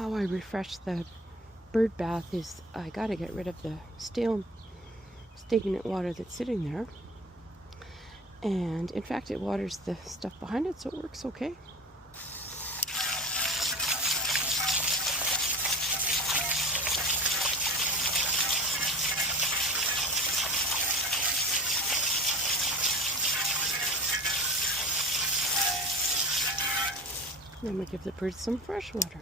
how I refresh the bird bath is I gotta get rid of the stale stagnant water that's sitting there. And in fact, it waters the stuff behind it, so it works okay. Then we give the birds some fresh water.